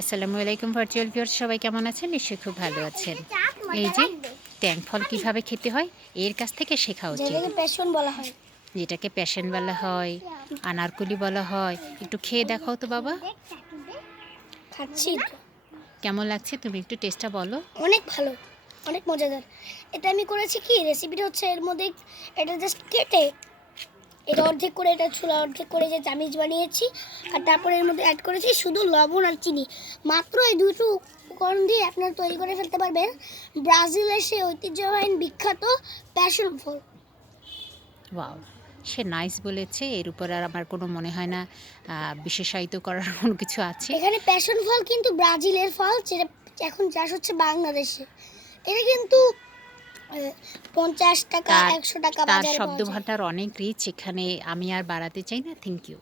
আসসালামু আলাইকুম virtual viewers, সবাই কেমন আছেন? নিশ্চয়ই খুব ভালো আছেন। এই যে ট্যাং ফল কীভাবে খেতে হয় এর কাছ থেকে শেখা উচিত। যেটাকে প্যাশন বলা হয়, যেটাকে প্যাশন বলা হয়, আনারকলি বলা হয়। একটু খেয়ে দেখাও তো বাবা, খাচ্ছি তো। কেমন লাগছে? তুমি একটু টেস্টটা বলো। অনেক ভালো, অনেক মজাদার। এটা আমি করেছি কি, রেসিপিটা হচ্ছে এর মধ্যে এটা জাস্ট কেটে এটা অর্ধেক করে, এটা ছোলা অর্ধেক করে যে চামিচ বানিয়েছি, আর তারপরে এর মধ্যে অ্যাড করেছি শুধু লবণ আর চিনি। মাত্র এই দুটো উপকরণ দিয়ে আপনারা তৈরি করে ফেলতে পারবেন ব্রাজিলের সেই ঐতিহ্যবাহী বিখ্যাত প্যাশন ফল। ওয়াও, সে নাইস বলেছে। এর উপর আর আমার কোনো মনে হয় না বিশেষায়িত করার কোনো কিছু আছে। এখানে প্যাশন ফল কিন্তু ব্রাজিলের ফল, যেটা এখন চাষ হচ্ছে বাংলাদেশে। এটা কিন্তু 50 টাকা তার 100 টাকা তার বাজারে পাওয়া যায়। শব্দভাণ্ডার অনেক রিচ, এখানে আমি আর বাড়াতে চাই না। Thank you.